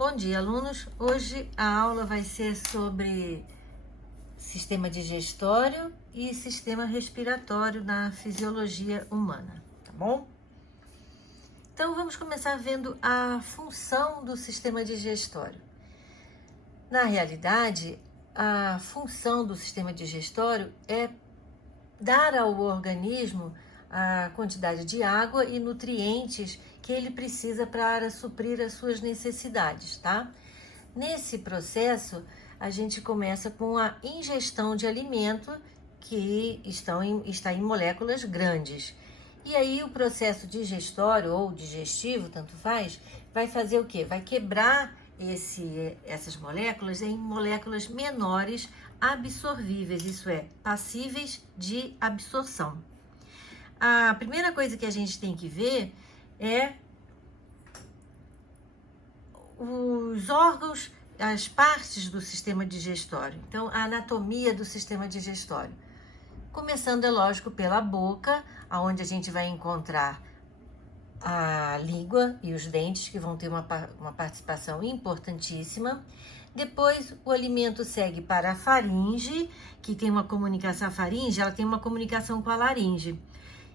Bom dia, alunos. Hoje a aula vai ser sobre sistema digestório e sistema respiratório na fisiologia humana, tá bom? Então vamos começar vendo a função do sistema digestório. Na realidade, a função do sistema digestório é dar ao organismo a quantidade de água e nutrientes que ele precisa para suprir as suas necessidades, tá? Nesse processo, a gente começa com a ingestão de alimento que está em moléculas grandes. E aí o processo digestório ou digestivo, tanto faz, vai fazer o quê? Vai quebrar essas moléculas em moléculas menores absorvíveis, isso é, passíveis de absorção. A primeira coisa que a gente tem que ver é os órgãos, as partes do sistema digestório. Então, a anatomia do sistema digestório. Começando, é lógico, pela boca, onde a gente vai encontrar a língua e os dentes, que vão ter uma participação importantíssima. Depois, o alimento segue para a faringe, que tem uma comunicação, a faringe, ela tem uma comunicação com a laringe.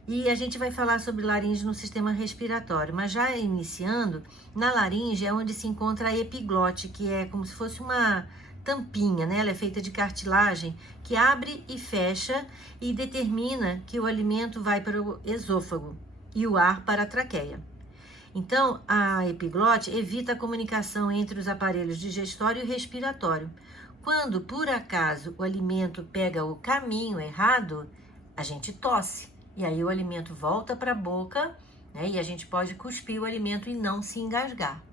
E a gente vai falar sobre laringe no sistema respiratório, mas já iniciando, na laringe é onde se encontra a epiglote, que é como se fosse uma tampinha, né? Ela é feita de cartilagem que abre e fecha e determina que o alimento vai para o esôfago e o ar para a traqueia. Então, a epiglote evita a comunicação entre os aparelhos digestório e respiratório. Quando, por acaso, o alimento pega o caminho errado, a gente tosse. E aí o alimento volta para a boca, né? E a gente pode cuspir o alimento e não se engasgar.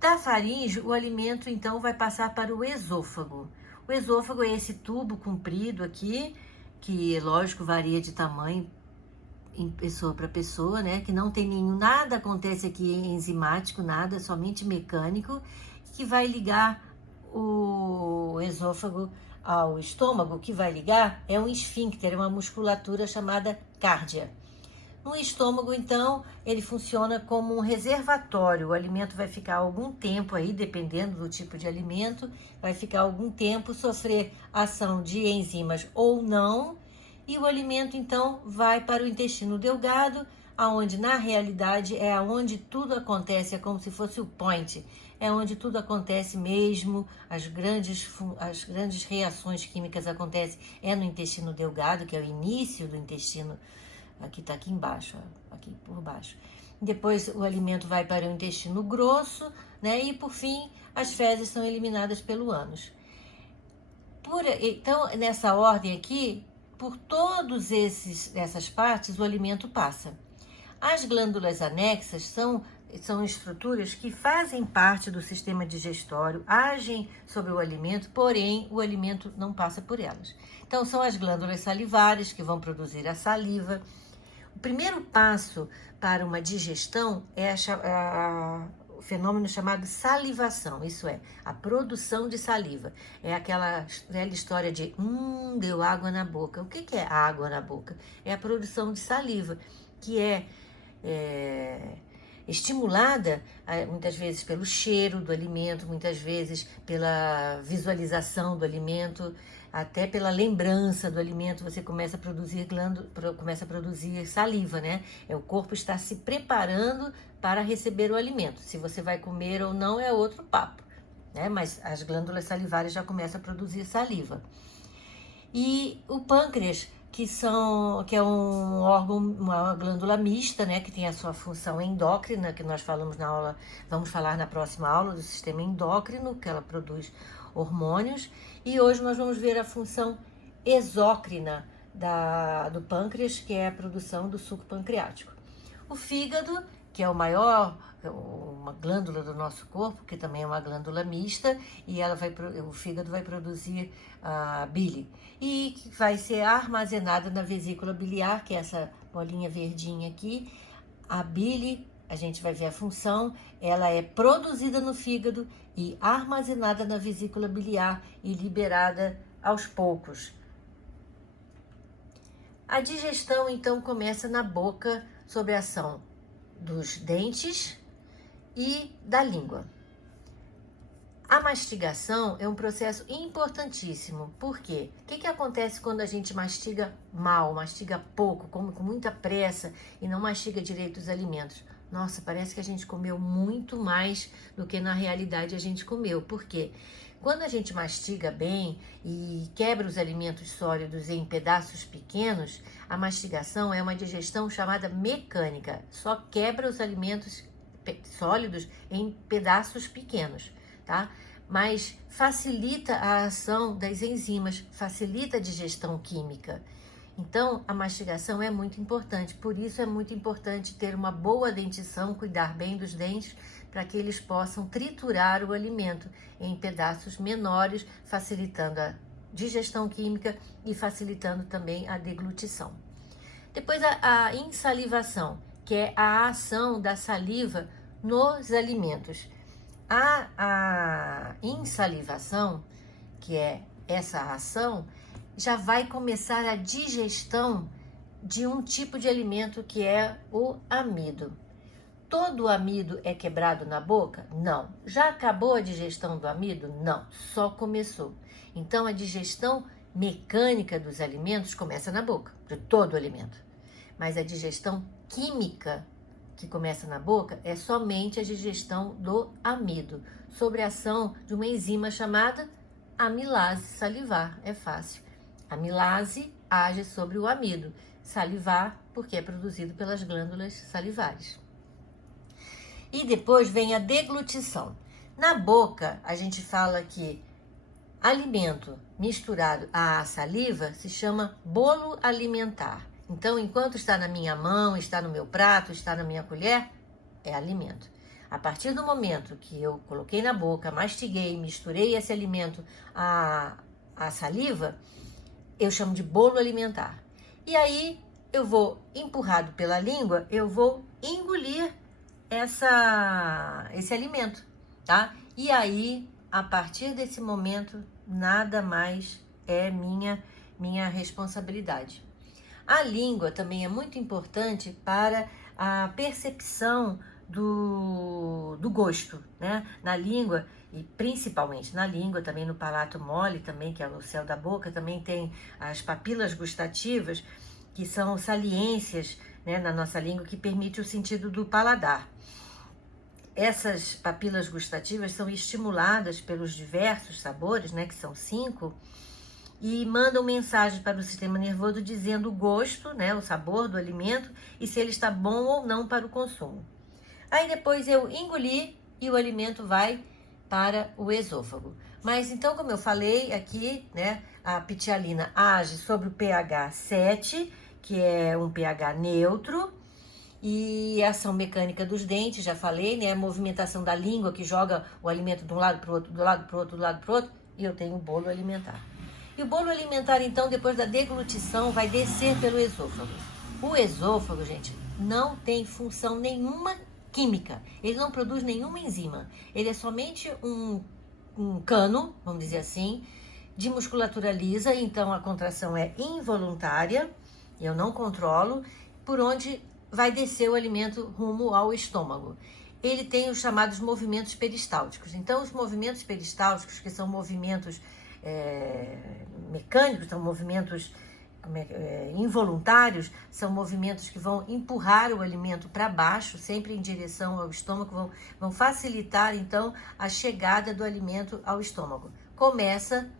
Da faringe, o alimento então vai passar para o esôfago. O esôfago é esse tubo comprido aqui, que lógico varia de tamanho em pessoa para pessoa, né? Que não tem nada acontece aqui enzimático, nada, somente mecânico, que vai ligar o esôfago ao estômago. Que vai ligar é um esfíncter, é uma musculatura chamada cárdia. No estômago, então, ele funciona como um reservatório. O alimento vai ficar algum tempo aí, dependendo do tipo de alimento, vai ficar algum tempo, sofrer ação de enzimas ou não, e o alimento, então, vai para o intestino delgado, aonde na realidade é onde tudo acontece, é como se fosse o point, é onde tudo acontece mesmo, as grandes reações químicas acontecem, é no intestino delgado, que é o início do intestino, aqui está aqui embaixo, ó, aqui por baixo. Depois o alimento vai para o intestino grosso, né, e por fim as fezes são eliminadas pelo ânus. Então, nessa ordem aqui, por todas essas partes, o alimento passa. As glândulas anexas são estruturas que fazem parte do sistema digestório, agem sobre o alimento, porém o alimento não passa por elas. Então, são as glândulas salivares que vão produzir a saliva. O primeiro passo para uma digestão é o fenômeno chamado salivação, isso é, a produção de saliva. É aquela velha história de deu água na boca. O que é água na boca? É a produção de saliva, que é estimulada muitas vezes pelo cheiro do alimento, muitas vezes pela visualização do alimento, até pela lembrança do alimento. Você começa a produzir saliva, né? O corpo está se preparando para receber o alimento. Se você vai comer ou não é outro papo, né? Mas as glândulas salivares já começam a produzir saliva. E o pâncreas, que é um órgão, uma glândula mista, né, que tem a sua função endócrina, que nós falamos na aula, vamos falar na próxima aula do sistema endócrino, que ela produz hormônios, e hoje nós vamos ver a função exócrina do pâncreas, que é a produção do suco pancreático. O fígado, que é uma glândula do nosso corpo, que também é uma glândula mista, e o fígado vai produzir a bile, e que vai ser armazenada na vesícula biliar, que é essa bolinha verdinha aqui. A bile, a gente vai ver a função, ela é produzida no fígado e armazenada na vesícula biliar e liberada aos poucos. A digestão, então, começa na boca, sob a ação dos dentes e da língua. A mastigação é um processo importantíssimo. Por quê? O que acontece quando a gente mastiga mal, mastiga pouco, come com muita pressa e não mastiga direito os alimentos? Nossa, parece que a gente comeu muito mais do que na realidade a gente comeu. Por quê? Quando a gente mastiga bem e quebra os alimentos sólidos em pedaços pequenos, a mastigação é uma digestão chamada mecânica. Só quebra os alimentos sólidos em pedaços pequenos, tá? Mas facilita a ação das enzimas, facilita a digestão química. Então, a mastigação é muito importante, por isso é muito importante ter uma boa dentição, cuidar bem dos dentes, para que eles possam triturar o alimento em pedaços menores, facilitando a digestão química e facilitando também a deglutição. Depois, a insalivação, que é a ação da saliva nos alimentos. A insalivação, que é essa ação, já vai começar a digestão de um tipo de alimento que é o amido. Todo o amido é quebrado na boca? Não. Já acabou a digestão do amido? Não, só começou. Então, a digestão mecânica dos alimentos começa na boca, de todo o alimento. Mas a digestão química que começa na boca é somente a digestão do amido, sobre a ação de uma enzima chamada amilase salivar. É fácil. A amilase age sobre o amido, salivar porque é produzido pelas glândulas salivares. E depois vem a deglutição. Na boca, a gente fala que alimento misturado à saliva se chama bolo alimentar. Então, enquanto está na minha mão, está no meu prato, está na minha colher, é alimento. A partir do momento que eu coloquei na boca, mastiguei, misturei esse alimento à saliva, eu chamo de bolo alimentar. E aí, eu vou, empurrado pela língua, eu vou engolir esse alimento, tá? E aí, a partir desse momento, nada mais é minha responsabilidade. A língua também é muito importante para a percepção do gosto, né? Na língua, e principalmente na língua, também no palato mole, também, que é no céu da boca, também tem as papilas gustativas, que são saliências, né, na nossa língua, que permite o sentido do paladar. Essas papilas gustativas são estimuladas pelos diversos sabores, né, que são 5, e mandam mensagem para o sistema nervoso dizendo o gosto, né, o sabor do alimento e se ele está bom ou não para o consumo. Aí depois eu engoli e o alimento vai para o esôfago. Mas então, como eu falei aqui, né, a pitialina age sobre o pH 7, que é um pH neutro, e a ação mecânica dos dentes, já falei, né, a movimentação da língua que joga o alimento de um lado para o outro, do lado para o outro, do lado para o outro, e eu tenho o bolo alimentar. E o bolo alimentar, então, depois da deglutição, vai descer pelo esôfago. O esôfago, gente, não tem função nenhuma química. Ele não produz nenhuma enzima. Ele é somente um cano, vamos dizer assim, de musculatura lisa. Então, a contração é involuntária, eu não controlo, por onde vai descer o alimento rumo ao estômago. Ele tem os chamados movimentos peristálticos. Então, os movimentos peristálticos, que são movimentos mecânicos, são movimentos involuntários, são movimentos que vão empurrar o alimento para baixo, sempre em direção ao estômago, vão facilitar então a chegada do alimento ao estômago. Começa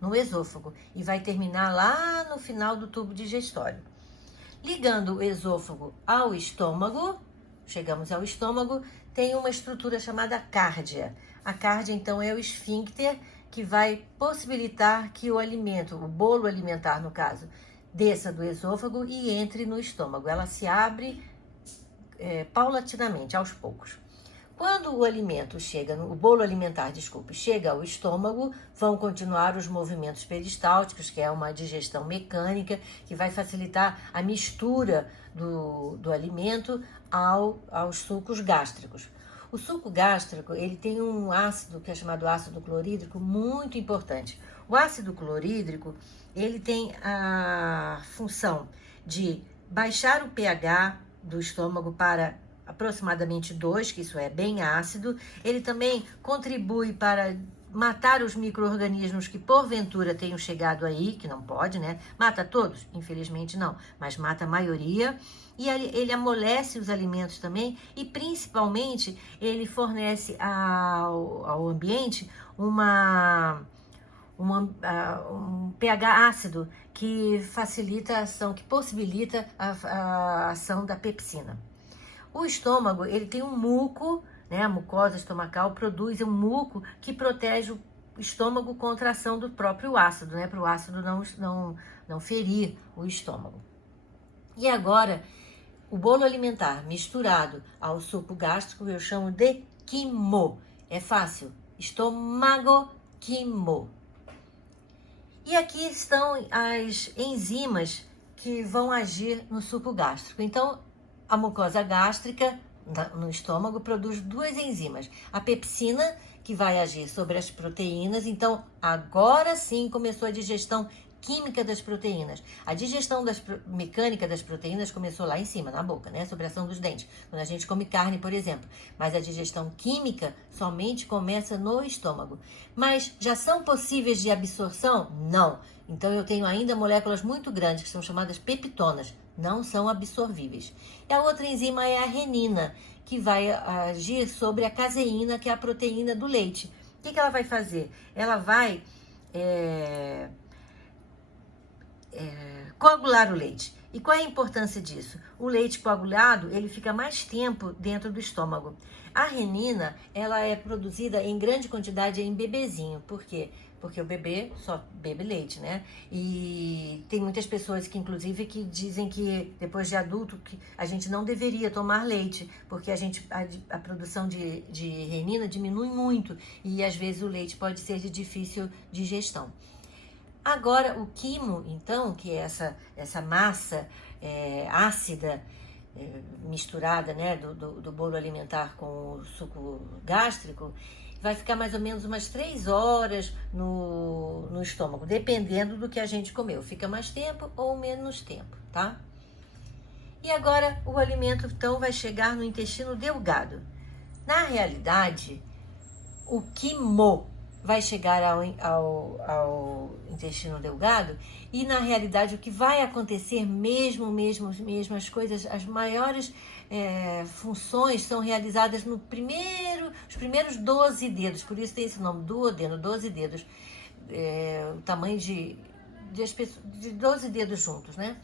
no esôfago e vai terminar lá no final do tubo digestório. Ligando o esôfago ao estômago, chegamos ao estômago, tem uma estrutura chamada cárdia. A cárdia então é o esfíncter que vai possibilitar que o alimento, o bolo alimentar no caso, desça do esôfago e entre no estômago. Ela se abre paulatinamente, aos poucos. Quando o alimento chega, o bolo alimentar, chega ao estômago, vão continuar os movimentos peristálticos, que é uma digestão mecânica, que vai facilitar a mistura do alimento aos sucos gástricos. O suco gástrico, ele tem um ácido que é chamado ácido clorídrico muito importante. O ácido clorídrico, ele tem a função de baixar o pH do estômago para aproximadamente 2, que isso é bem ácido. Ele também contribui para matar os micro-organismos que porventura tenham chegado aí, que não pode, né? Mata todos? Infelizmente não, mas mata a maioria. E ele amolece os alimentos também e principalmente ele fornece ao ambiente um pH ácido que facilita a ação, que possibilita a ação da pepsina. O estômago, ele tem um muco, né? A mucosa estomacal produz um muco que protege o estômago contra a ação do próprio ácido, né? Para o ácido não ferir o estômago. E agora, o bolo alimentar misturado ao suco gástrico eu chamo de quimo. É fácil. Estômago quimo. E aqui estão as enzimas que vão agir no suco gástrico. Então, a mucosa gástrica no estômago produz duas enzimas. A pepsina, que vai agir sobre as proteínas. Então, agora sim começou a digestão química das proteínas. A digestão mecânica das proteínas começou lá em cima, na boca, né? Sobre a ação dos dentes. Quando a gente come carne, por exemplo. Mas a digestão química somente começa no estômago. Mas já são possíveis de absorção? Não. Então eu tenho ainda moléculas muito grandes, que são chamadas peptonas. Não são absorvíveis. E a outra enzima é a renina, que vai agir sobre a caseína, que é a proteína do leite. O que ela vai fazer? Ela vai coagular o leite. E qual é a importância disso? O leite coagulado, ele fica mais tempo dentro do estômago. A renina, ela é produzida em grande quantidade em bebezinho. Por quê? Porque o bebê só bebe leite, né? E tem muitas pessoas que, inclusive, que dizem que depois de adulto que a gente não deveria tomar leite, porque a produção de renina diminui muito e às vezes o leite pode ser de difícil digestão. Agora, o quimo, então, que é essa massa ácida misturada, né, do bolo alimentar com o suco gástrico, vai ficar mais ou menos umas 3 horas no estômago, dependendo do que a gente comeu. Fica mais tempo ou menos tempo, tá? E agora, o alimento, então, vai chegar no intestino delgado. Na realidade, o quimo vai chegar ao intestino delgado e, na realidade, o que vai acontecer mesmo as coisas, as maiores funções são realizadas nos primeiros 12 dedos, por isso tem esse nome, duodeno, 12 dedos, o tamanho de 12 dedos juntos, né?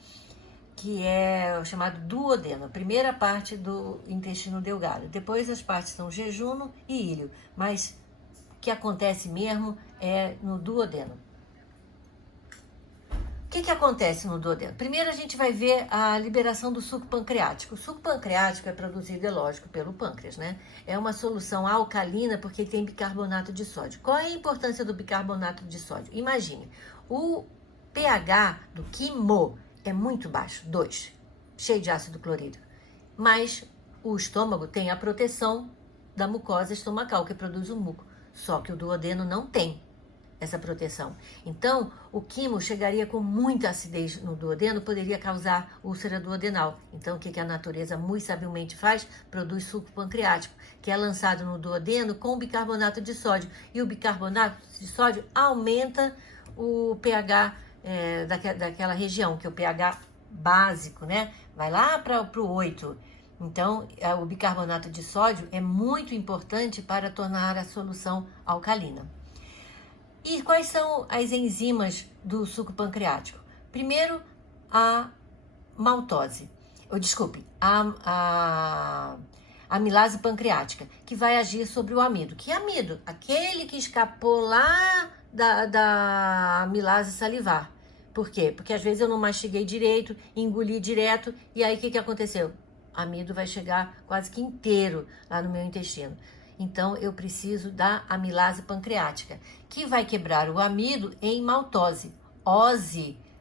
Que é o chamado duodeno, a primeira parte do intestino delgado. Depois as partes são jejuno e íleo, mas o que acontece mesmo é no duodeno. O que acontece no duodeno? Primeiro a gente vai ver a liberação do suco pancreático. O suco pancreático é produzido, é lógico, pelo pâncreas, né? É uma solução alcalina porque tem bicarbonato de sódio. Qual é a importância do bicarbonato de sódio? Imagine, o pH do quimo é muito baixo, 2, cheio de ácido clorídrico. Mas o estômago tem a proteção da mucosa estomacal, que produz o muco. Só que o duodeno não tem essa proteção. Então, o quimo chegaria com muita acidez no duodeno, poderia causar úlcera duodenal. Então, o que a natureza muito sabiamente faz? Produz suco pancreático, que é lançado no duodeno com bicarbonato de sódio. E o bicarbonato de sódio aumenta o pH daquela região, que é o pH básico, né? Vai lá para o 8. Então, o bicarbonato de sódio é muito importante para tornar a solução alcalina. E quais são as enzimas do suco pancreático? Primeiro, a maltose. A amilase pancreática, que vai agir sobre o amido. Que amido? Aquele que escapou lá da amilase salivar. Por quê? Porque às vezes eu não mastiguei direito, engoli direto, e aí o que aconteceu? Amido vai chegar quase que inteiro lá no meu intestino. Então, eu preciso da amilase pancreática, que vai quebrar o amido em maltose.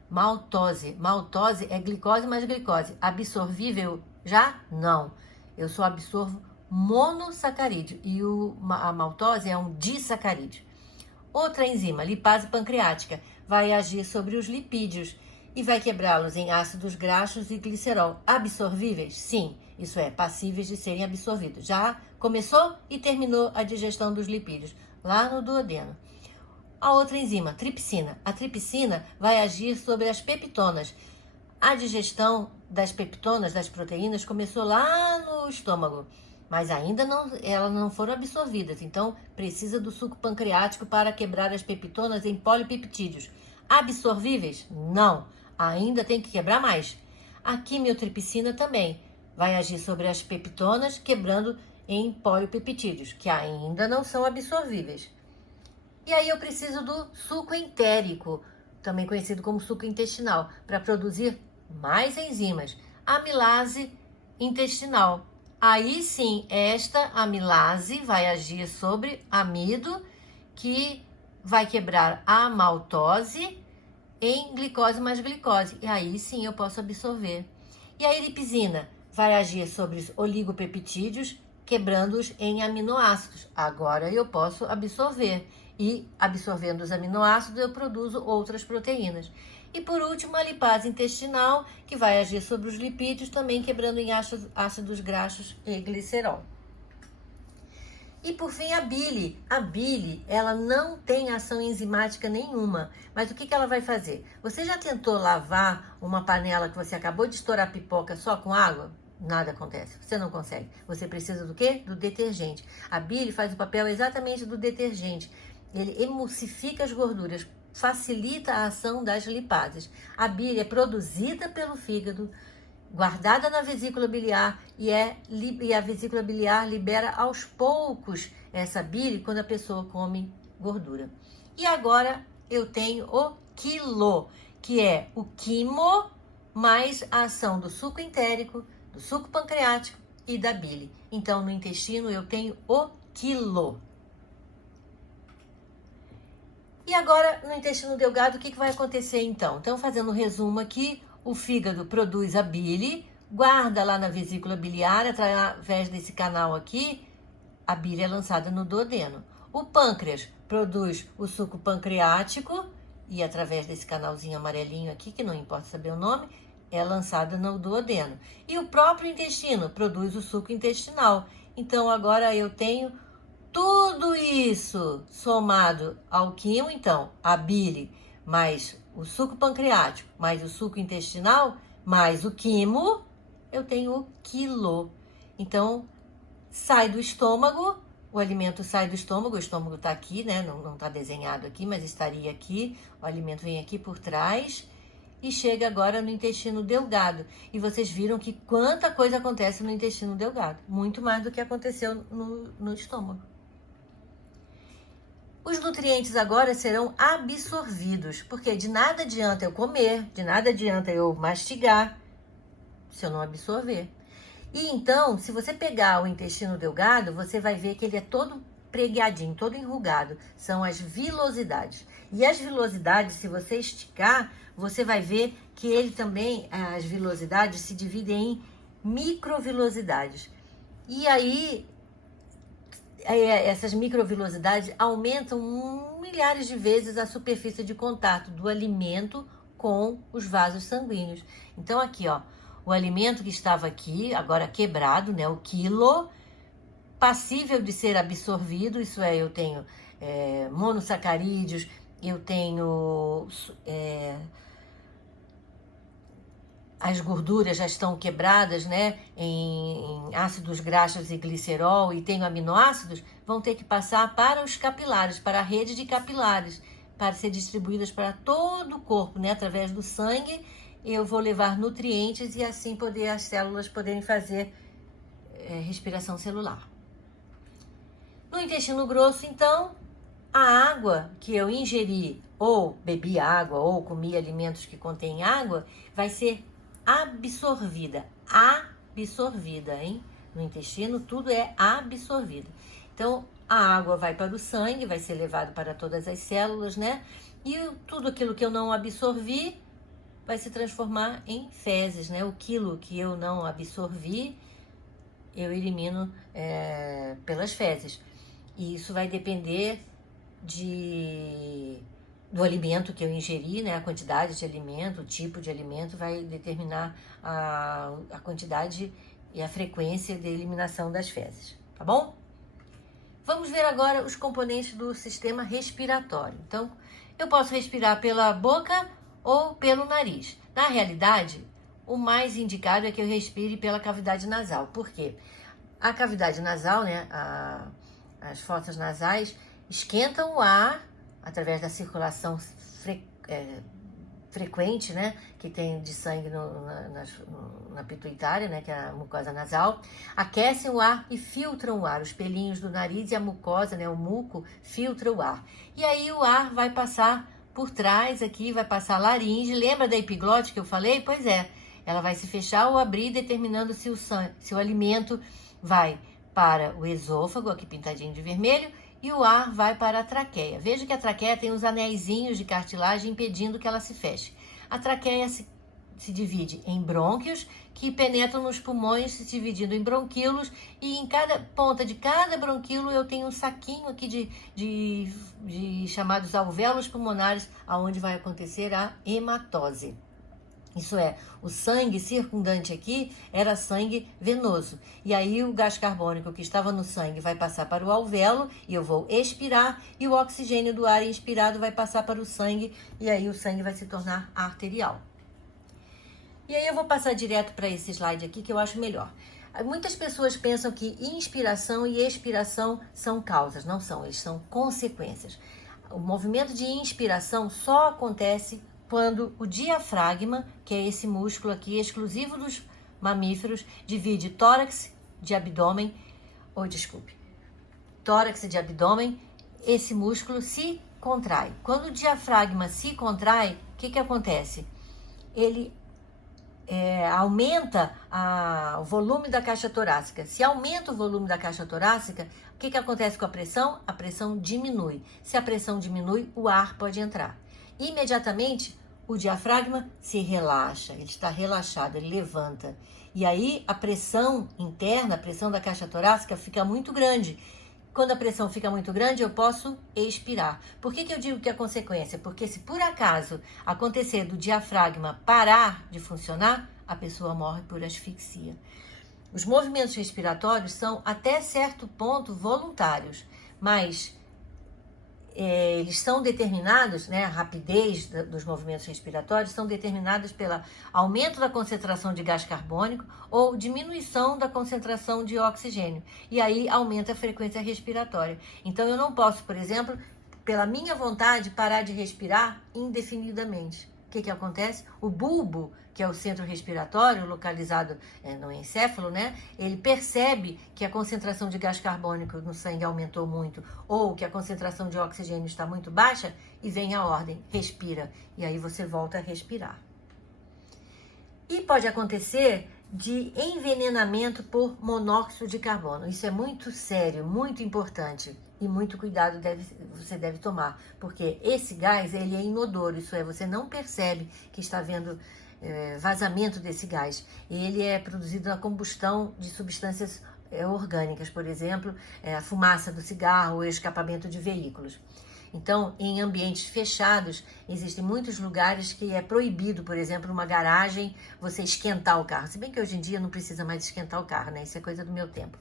Maltose. Maltose é glicose mais glicose. Absorvível já? Não. Eu só absorvo monossacarídeo e a maltose é um disacarídeo. Outra enzima, lipase pancreática, vai agir sobre os lipídios e vai quebrá-los em ácidos graxos e glicerol. Absorvíveis? Sim, isso é, passíveis de serem absorvidos. Já começou e terminou a digestão dos lipídios. lá no duodeno. A outra enzima, tripsina. A tripsina vai agir sobre as peptonas. A digestão das peptonas, das proteínas, começou lá no estômago, mas ainda não, elas não foram absorvidas. Então, precisa do suco pancreático para quebrar as peptonas em polipeptídeos. Absorvíveis? Não. Ainda tem que quebrar mais. A quimiotripsina também vai agir sobre as peptonas, quebrando em polipeptídeos, que ainda não são absorvíveis. E aí eu preciso do suco entérico, também conhecido como suco intestinal, para produzir mais enzimas. Amilase intestinal. Aí sim, esta amilase vai agir sobre amido, que vai quebrar a maltose em glicose mais glicose. E aí sim eu posso absorver. E a eripsina vai agir sobre os oligopeptídeos, quebrando-os em aminoácidos. Agora eu posso absorver. E absorvendo os aminoácidos, eu produzo outras proteínas. E por último, a lipase intestinal, que vai agir sobre os lipídios, também quebrando em ácidos graxos e glicerol. E por fim, a bile. A bile, ela não tem ação enzimática nenhuma. Mas o que ela vai fazer? Você já tentou lavar uma panela que você acabou de estourar pipoca só com água? Nada acontece, você não consegue. Você precisa do quê? Do detergente. A bile faz o papel exatamente do detergente. Ele emulsifica as gorduras, facilita a ação das lipases. A bile é produzida pelo fígado, guardada na vesícula biliar e a vesícula biliar libera aos poucos essa bile quando a pessoa come gordura. E agora eu tenho o quilo, que é o quimo mais a ação do suco entérico, do suco pancreático e da bile. Então, no intestino eu tenho o quilo. E agora, no intestino delgado, o que vai acontecer então? Então, fazendo um resumo aqui, o fígado produz a bile, guarda lá na vesícula biliar, através desse canal aqui, a bile é lançada no duodeno. O pâncreas produz o suco pancreático e através desse canalzinho amarelinho aqui, que não importa saber o nome, é lançada no duodeno. E o próprio intestino produz o suco intestinal. Então, agora eu tenho tudo isso somado ao quimo, então, a bile, mais o suco pancreático, mais o suco intestinal, mais o quimo, eu tenho o quilo. Então, sai do estômago, o alimento sai do estômago, o estômago está aqui, né? Não está desenhado aqui, mas estaria aqui. O alimento vem aqui por trás e chega agora no intestino delgado. E vocês viram que quanta coisa acontece no intestino delgado. Muito mais do que aconteceu no estômago. Os nutrientes agora serão absorvidos, porque de nada adianta eu comer, de nada adianta eu mastigar, se eu não absorver. E então, se você pegar o intestino delgado, você vai ver que ele é todo pregadinho, todo enrugado. São as vilosidades. E as vilosidades, se você esticar, você vai ver que ele também, as vilosidades se dividem em microvilosidades. E aí, essas microvilosidades aumentam milhares de vezes a superfície de contato do alimento com os vasos sanguíneos. Então aqui, ó, o alimento que estava aqui, agora quebrado, né, o quilo, passível de ser absorvido, isso é, eu tenho monossacarídeos, eu tenho as gorduras já estão quebradas, né, em ácidos graxos e glicerol, e tenho aminoácidos, vão ter que passar para os capilares, para a rede de capilares, para ser distribuídas para todo o corpo, né, através do sangue. Eu vou levar nutrientes e assim as células poderem fazer respiração celular. No intestino grosso, então, a água que eu ingeri, ou bebi água, ou comi alimentos que contêm água, vai ser absorvida, hein? No intestino tudo é absorvido. Então, a água vai para o sangue, vai ser levado para todas as células, né? E tudo aquilo que eu não absorvi vai se transformar em fezes, né? O quilo que eu não absorvi, eu elimino pelas fezes. E isso vai depender do alimento que eu ingeri, né? A quantidade de alimento, o tipo de alimento vai determinar a quantidade e a frequência de eliminação das fezes, tá bom? Vamos vamos ver agora os componentes do sistema respiratório. Então, eu posso respirar pela boca ou pelo nariz. Na realidade, o mais indicado é que eu respire pela cavidade nasal. Por quê? A cavidade nasal, né, as fossas nasais, esquentam o ar através da circulação frequente, né, que tem de sangue na pituitária, né, que é a mucosa nasal, aquecem o ar e filtram o ar. Os pelinhos do nariz e a mucosa, né, o muco, filtra o ar. E aí o ar vai passar por trás aqui, vai passar a laringe. Lembra da epiglote que eu falei? Pois é, ela vai se fechar ou abrir, determinando se o alimento vai para o esôfago, aqui pintadinho de vermelho, e o ar vai para a traqueia. Veja que a traqueia tem uns anéisinhos de cartilagem impedindo que ela se feche. A traqueia se divide em brônquios, que penetram nos pulmões, se dividindo em bronquíolos, e em cada ponta de cada bronquíolo eu tenho um saquinho aqui de chamados alvéolos pulmonares, aonde vai acontecer a hematose. Isso é, o sangue circundante aqui era sangue venoso. E aí o gás carbônico que estava no sangue vai passar para o alvéolo e eu vou expirar, e o oxigênio do ar inspirado vai passar para o sangue, e aí o sangue vai se tornar arterial. E aí eu vou passar direto para esse slide aqui que eu acho melhor. Muitas pessoas pensam que inspiração e expiração são causas. Não são, eles são consequências. O movimento de inspiração só acontece quando o diafragma, que é esse músculo aqui exclusivo dos mamíferos, divide tórax de abdômen, tórax de abdômen, esse músculo se contrai. Quando o diafragma se contrai, o que acontece? Ele aumenta o volume da caixa torácica. Se aumenta o volume da caixa torácica, o que acontece com a pressão? A pressão diminui. Se a pressão diminui, o ar pode entrar. Imediatamente, o diafragma se relaxa, ele está relaxado, ele levanta. E aí, a pressão interna, a pressão da caixa torácica fica muito grande. Quando a pressão fica muito grande, eu posso expirar. Por que eu digo que é consequência? Porque se por acaso acontecer do diafragma parar de funcionar, a pessoa morre por asfixia. Os movimentos respiratórios são até certo ponto voluntários, mas eles são determinados, né, a rapidez dos movimentos respiratórios são determinados pelo aumento da concentração de gás carbônico ou diminuição da concentração de oxigênio. E aí aumenta a frequência respiratória. Então eu não posso, por exemplo, pela minha vontade, parar de respirar indefinidamente. O que acontece? O bulbo, que é o centro respiratório, localizado no encéfalo, né? Ele percebe que a concentração de gás carbônico no sangue aumentou muito ou que a concentração de oxigênio está muito baixa e vem a ordem, respira. E aí você volta a respirar. E pode acontecer de envenenamento por monóxido de carbono. Isso é muito sério, muito importante. E muito cuidado você deve tomar, porque esse gás ele é inodoro, isso é, você não percebe que está havendo vazamento desse gás. Ele é produzido na combustão de substâncias orgânicas, por exemplo, a fumaça do cigarro ou escapamento de veículos. Então, em ambientes fechados, existem muitos lugares que é proibido, por exemplo, numa garagem, você esquentar o carro. Se bem que hoje em dia não precisa mais esquentar o carro, né? Isso é coisa do meu tempo.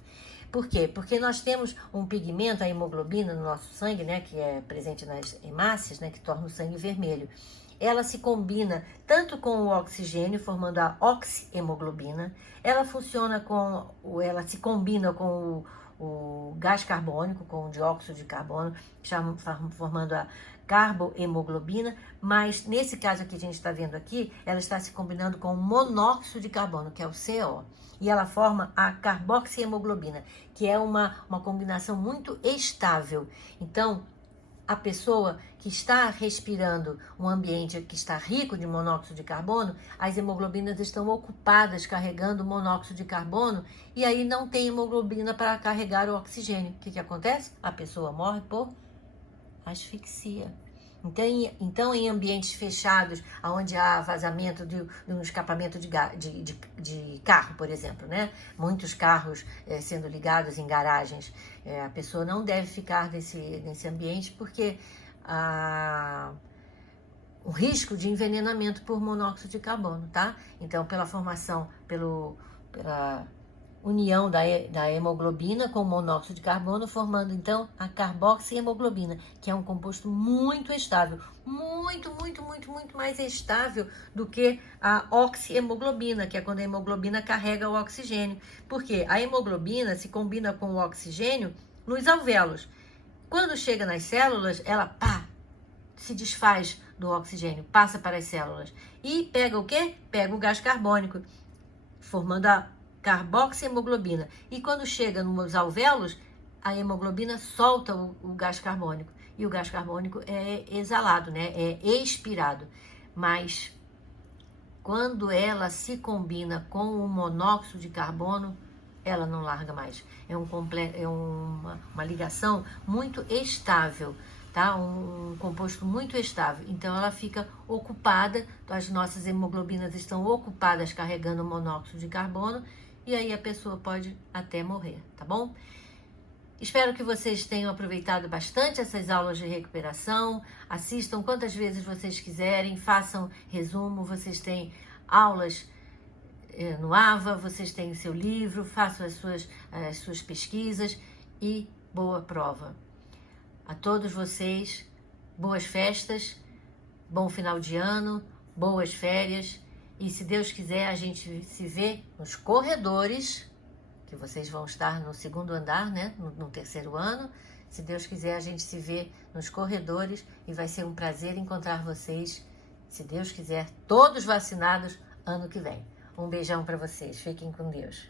Por quê? Porque nós temos um pigmento, a hemoglobina, no nosso sangue, né, que é presente nas hemácias, né, que torna o sangue vermelho. Ela se combina tanto com o oxigênio, formando a oxihemoglobina, ela se combina com o gás carbônico, com o dióxido de carbono, formando a carbohemoglobina, mas nesse caso aqui, a gente está vendo aqui, ela está se combinando com o monóxido de carbono, que é o CO, e ela forma a carboxihemoglobina, que é uma combinação muito estável. Então, a pessoa que está respirando um ambiente que está rico de monóxido de carbono, as hemoglobinas estão ocupadas carregando monóxido de carbono e aí não tem hemoglobina para carregar o oxigênio. O que acontece? A pessoa morre por asfixia. Então, em ambientes fechados, onde há vazamento de um escapamento de carro, por exemplo, né? Muitos carros sendo ligados em garagens, a pessoa não deve ficar nesse ambiente porque o risco de envenenamento por monóxido de carbono, tá? Então, pela formação, pela união da hemoglobina com o monóxido de carbono, formando então a carboxihemoglobina, que é um composto muito estável, muito mais estável do que a oxihemoglobina, que é quando a hemoglobina carrega o oxigênio. Porque a hemoglobina se combina com o oxigênio nos alvéolos. Quando chega nas células, ela se desfaz do oxigênio, passa para as células e pega o quê? Pega o gás carbônico, formando a carboxihemoglobina. E quando chega nos alvéolos, a hemoglobina solta o gás carbônico. E o gás carbônico é exalado, né? É expirado. Mas quando ela se combina com o monóxido de carbono, ela não larga mais. É uma ligação muito estável, tá? Um composto muito estável. Então ela fica ocupada, as nossas hemoglobinas estão ocupadas carregando o monóxido de carbono, e aí a pessoa pode até morrer, tá bom? Espero que vocês tenham aproveitado bastante essas aulas de recuperação. Assistam quantas vezes vocês quiserem, façam resumo. Vocês têm aulas no AVA, vocês têm o seu livro, façam as suas pesquisas e boa prova. A todos vocês, boas festas, bom final de ano, boas férias. E se Deus quiser, a gente se vê nos corredores, que vocês vão estar no 2º andar, né? No 3º ano. Se Deus quiser, a gente se vê nos corredores e vai ser um prazer encontrar vocês, se Deus quiser, todos vacinados ano que vem. Um beijão para vocês. Fiquem com Deus.